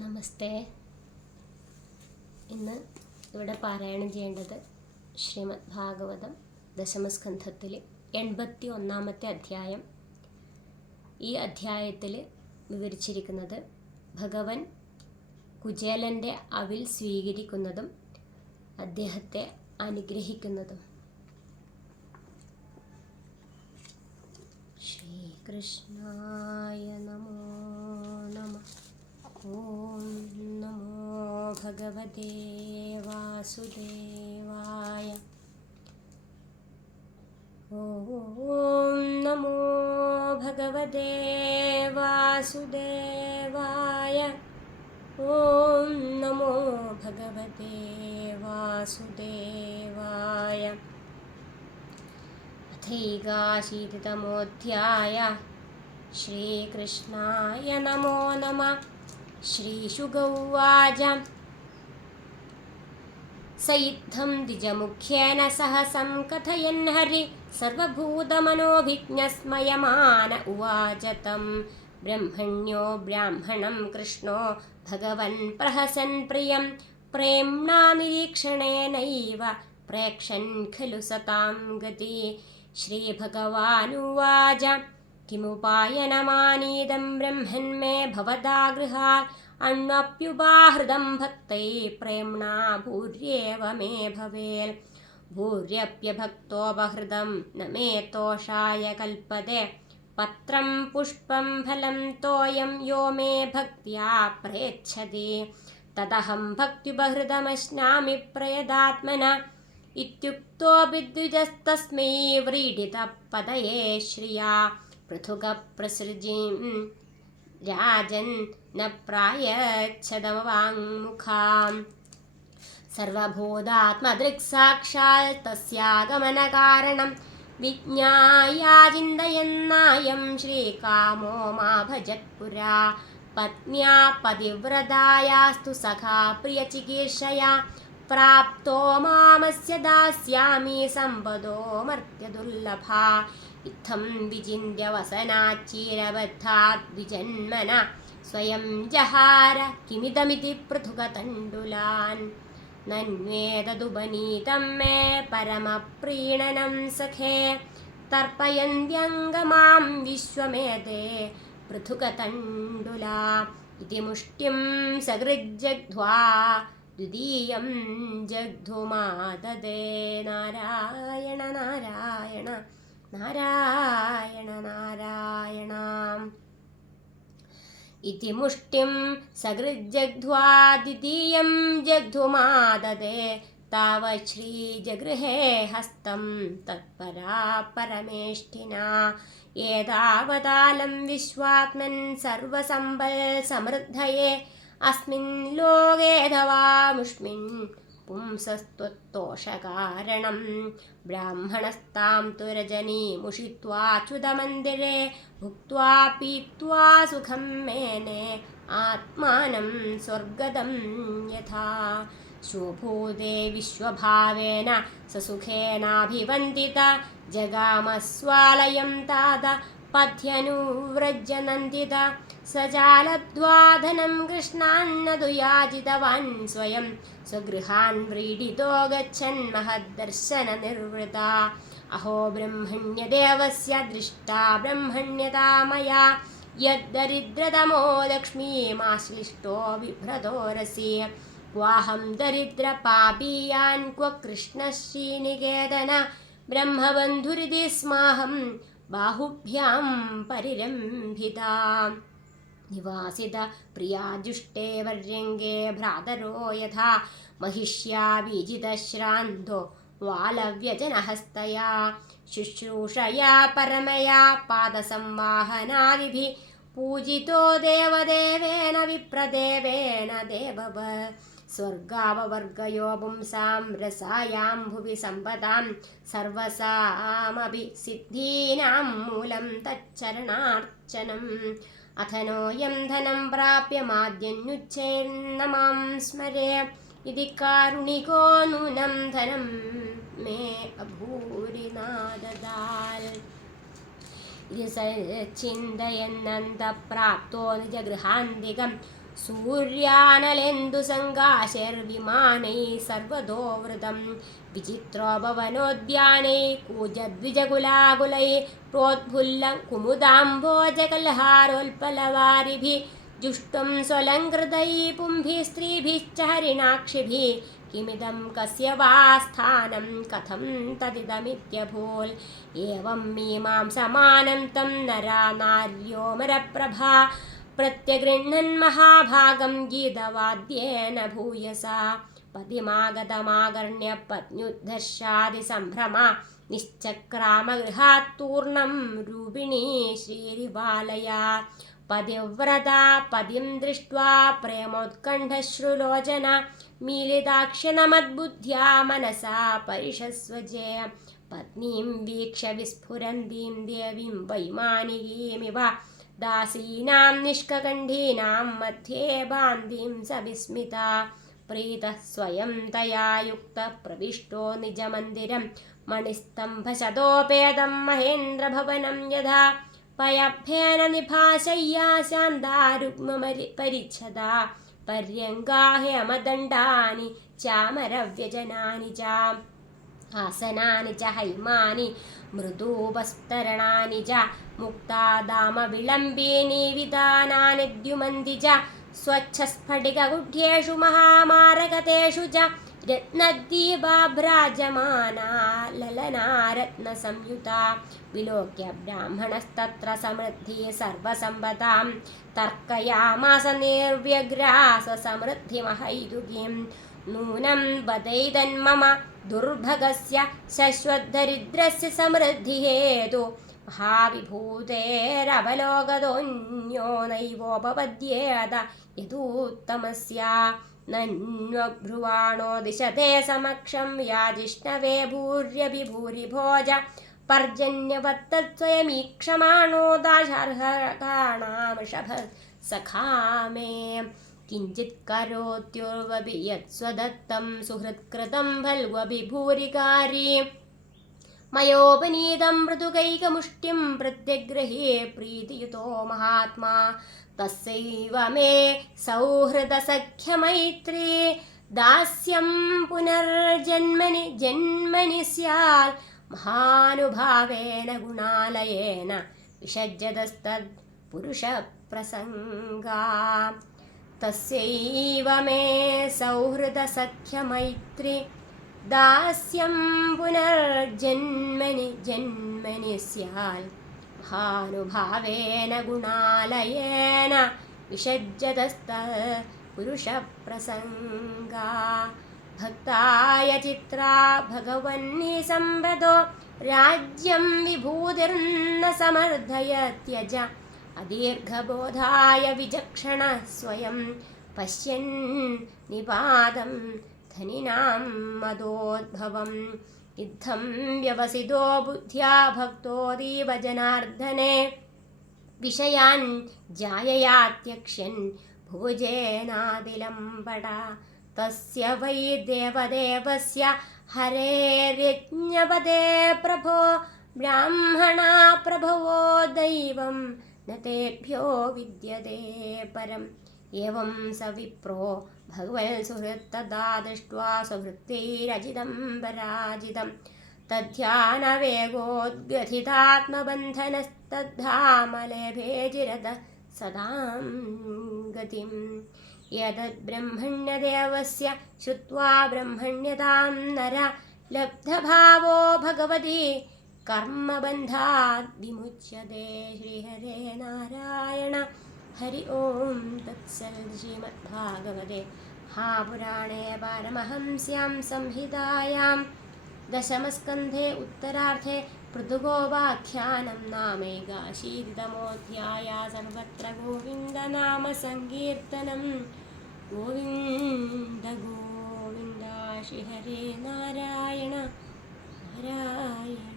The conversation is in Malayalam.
നമസ്തേ. ഇന്ന് ഇവിടെ പാരായണം ചെയ്യേണ്ടത് ശ്രീമദ് ഭാഗവതം ദശമസ്കന്ധത്തിലെ 81-ാമത്തെ അധ്യായം. ഈ അധ്യായത്തിൽ വിവരിച്ചിരിക്കുന്നത് ഭഗവൻ കുചേലൻ്റെ അവിൽ സ്വീകരിക്കുന്നതും അദ്ദേഹത്തെ അനുഗ്രഹിക്കുന്നതും. ശ്രീകൃഷ്ണായ നമോ നമഃ. ഓം നമോ ഭഗവതേ വാസുദേവായ. ഓം നമോ ഭഗവതേ വാസുദേവായ. ഓം നമോ ഭഗവതേ വാസുദേവായ. അഥൈകാശീതിതമോऽധ്യായ. ശ്രീകൃഷ്ണായ നമോ നമഃ. ശ്രീശുക ഉവാച. സയിദ്ധം ദ്വിജമുഖ്യേന സഹ സംകഥയൻ ഹരി സർവഭൂതമനോഭിജ്ഞസ്മയമാന ഉവാച തം. ബ്രഹ്മണ്യോ ബ്രാഹ്മണം കൃഷ്ണോ ഭഗവൻ പ്രഹസൻ പ്രിയം പ്രേംണാ നിരീക്ഷണേനൈവ പ്രേക്ഷൻ ഖലു സതാം ഗതി. ശ്രീഭഗവാനുവാച. കിമുപായനമാനീദം ബ്രഹ്മന്മേ ഭവതാ ഗൃഹാത് അണ്വപ്യുപാഹൃതം ഭക്തൈ പ്രേംണാ ഭൂര്യേവ മേ ഭവേൽ. ഭൂര്യപ്യഭക്തോപഹൃതം ന മേ തോഷായ കൽപ്പതേ. പത്രം പുഷ്പം ഫലം തോയം യോ മേ ഭക്ത്യാ പ്രയച്ഛതി തദഹം ഭക്ത്യുപഹൃതമശ്നാമി പ്രയദാത്മന. ഇത്യുക്തോ വിദ്വിജസ്തസ്മൈ വ്രീഡിതഃ പതയേ ശ്രിയാ പൃഥുക പ്രസൃജിം രാജൻ ന പ്രായച്ഛദവാങ്മുഖാം. സർവഭൂതാത്മദൃക്സാക്ഷാൽ തസ്യാഗമനകാരണം വിജ്ഞായ ചിന്തയന്നായം ശ്രീകാമോ മാ ഭജത്പുരാ. പത്ന്യാ പതിവ്രതായാസ്തു സഖാ പ്രിയചികീർഷയാ പ്രാപ്തോ മാമസ്യ ദാസ്യാമി സമ്പദോ മർത്യദുർലഭാ. ഇത്തം വിചിന്യ വസനാച്ചീരബദ്ധാദ് ദ്വിജന്മന സ്വയം ജഹാര കിമിദമിതി പൃഥുകതണ്ഡുലാൻ. നന്വേതദുപനീതം മേ പരമപ്രീണനം സഖേ തർപ്പയന്ത്യംഗമാം വിശ്വമേതേ പൃഥുകതണ്ഡുലാ. ഇതി മുഷ്ടിം സകൃജ്ജഗ്ധ്വാ ദ്വിതീയം ജഗ്ധുമാദദേ. നാരായണ നാരായണ നാരായണ നാരായണ. ഇതി മുഷ്ടിം സകൃജ്ജഗ്ധ്വാ ദ്വിതീയം ജഗ്ധുമാദദേ. താവത് ശ്രീജഗൃഹേ ഹസ്തം തത്പരാ പരമേഷ്ഠിനാ. ഏതാവതാലം വിശ്വാത്മൻ സർവസമ്പൽ സമൃദ്ധയേ അസ്മിൻ ലോകേധവാമുഷ്മിൻ പുംസസ്ത്വത്തോഷകാരണം. ബ്രാഹ്മണസ്താം തു രജനീമുഷിത്വാച്യുതമന്ദിരേ ഭുക്ത്വാ പീത്വാ സുഖം മേനെ ആത്മാനം സ്വർഗദം യഥാ. ശോഭൂതേ വിശ്വഭാവേന സസുഖേനാഭിവന്ദിത ജഗാമസ്വാലയം താത പഥ്യനുവ്രജ നന്ദിത. സജാലബ്ധ്വാ ധനം കൃഷ്ണാന്നതു യാചിതവാൻ സ്വയം സ്വഗൃഹാൻ വ്രീഡിതോ ഗച്ഛൻ മഹദ്ദർശന നിർവൃത. അഹോ ബ്രഹ്മണ്യദേവസ്യ ദൃഷ്ടാ ബ്രഹ്മണ്യതാ മയാ യദ്ദരിദ്രതമോ ലക്ഷ്മീമാശ്ലിഷ്ടോ ബിഭ്രതോ രസി. ക്വാഹം ദരിദ്രപാപീയാൻ ക്വ കൃഷ്ണശ്രീനികേതന ബ്രഹ്മബന്ധുരിതി സ്മാഹം ബാഹുഭ്യാം പരിരംഭിത. നിവാസിത പ്രിയാജുഷ്ടേ വർര്യംഗേ ഭ്രാതരോ യഥാ महिष्या बीजितश्रान्तो वालव्यजनहस्तया शुश्रूषया परमया पादसंवाहनादिभिः पूजितो देवदेवेन विप्रदेवेन देवव स्वर्गाववर्गयो पुंसां रसायां भुवि सम्पदां सर्वसामपि सिद्धीनां मूलं तच्चरणार्चनम् अथनोऽयं धनं प्राप्य माद्यन्युच्चैर्नमां स्मरे इति कारुणिको नूनं धनं मे अभूरिनाददाल् इति स चिन्तयन्नन्तप्राप्तो निजगृहान्तिकं सूर्यानलेन्दुसङ्गाशैर्विमानैः सर्वतो वृतं विचित्रोपवनोद्यानैः कूजद्विजकुलाकुलैः प्रोद्फुल्लं कुमुदाम्भोजकल्हारोल्पलवारिभिः जुष्टं स्वलङ्कृतैः पुंभिः स्त्रीभिश्च हरिणाक्षिभिः किमिदं कस्य वा स्थानं कथं तदिदमित्यभूल् एवं मीमांसमानं तं नरा नार्योमरप्रभा प्रत्यगृह्णन् महाभागं गीतवाद्येन भूयसा पतिमागतमाकर्ण्य पत्न्युद्धर्षादिसम्भ्रमा निश्चक्रामगृहात् तूर्णं रूपिणी श्रीरिवालया पतिव्रता पतिं दृष्ट्वा प्रेमोत्कण्ठश्रुलोचना मीलिताक्षनमद्बुद्ध्या मनसा परिषस्वजे पत्नीं वीक्ष्य विस्फुरन्तीं देवीं वैमानिकीमिव दासीनां निष्ककण्ठीनां मध्ये बान्धीं स विस्मिता प्रीतः स्वयं तया युक्तः प्रविष्टो निजमन्दिरं मणिस्तम्भशतोपेतं महेन्द्रभवनं यथा पयभ्येन निभाशय्या शान्ता रुक्मपरिच्छदा पर्यङ्का हेमदण्डानि चामरव्यजनानि च आसनानि च हैमानि मृदूपस्तरणानि च मुक्तादामविलम्बीनि विधानानि द्युमन्ति च स्वच्छस्फटिकगुढ्येषु महामारकतेषु च रत्नदीपाभ्राजमाना ललना रत्नसंयुता विलोक्य ब्राह्मणस्तत्र समृद्धिः सर्वसम्पदां तर्कयामास निर्व्यग्रा स्वसमृद्धिमहैतुकीं नूनं वदैतन्मम दुर्भगस्य शश्वद्धरिद्रस्य समृद्धिहेतु महाविभूतेरवलोकतोऽन्यो नैवोपपद्येत यदुत्तमस्य नन्वभ्रुवाणो दिशते समक्षं याजिष्णवे भूर्यपि भूरिभोज पर्जन्यवत्तत्स्वयमीक्षमाणो दाशार्हकाणामशभ सखा मे किञ्चित् करोत्युर्वपि यत्स्वदत्तं सुहृत्कृतं भल्वपि भूरिकारी मयोपनीतं मृदुकैकमुष्टिं प्रत्यग्रहे प्रीतियुतो महात्मा तस्यैव मे सौहृदसख्यमैत्री दास्यं पुनर्जन्मनि जन्मनि स्यात् महानुभावेन गुणालयेन विषज्यतस्तत्पुरुषप्रसङ्गा तस्यैव मे सौहृदसख्यमैत्री दास्यं पुनर्जन्मनि जन्मनि स्यात् महानुभावेन गुणालयेन विषज्यतस्तत्पुरुषप्रसङ्गा भक्ताय चित्रा भगवन्नि सम्पदो राज्यं विभूतिर्न समर्थयत्यज अदीर्घबोधाय विचक्षण स्वयं पश्यन् निपातं धनिनां मदोद्भवम् इत्थं व्यवसितो बुद्ध्या भक्तोऽतीव जनार्दने विषयान् जाययात्यक्ष्यन् भुजेनादिलम्बडा तस्य वै देवदेवस्य हरेर्यज्ञपदे प्रभो ब्राह्मणा प्रभवो दैवं न तेभ्यो विद्यते परम् एवं स विप्रो भगवन् सुहृत्तदा दृष्ट्वा स्वभृत्यैरजितं पराजितं तद्ध्यानवेगोद्ग्रथितात्मबन्धनस्तद्धामलेभेजिरद सदां गतिं यदद्ब्रह्मण्यदेवस्य श्रुत्वा ब्रह्मण्यतां नर लब्धभावो भगवति कर्मबन्धात् विमुच्यते श्रीहरे नारायण हरि ओं तत्सत् श्रीमद्भागवते महापुराणे पारमहंस्यां संहितायां दशमस्कन्धे उत्तरार्धे पृथुगोपाख्यानं नामैकाशीतितमोऽध्यायः सर्वत्र गोविन्दनामसङ्कीर्तनं गोविन्द गोविन्द श्रीहरे नारायण नारायण।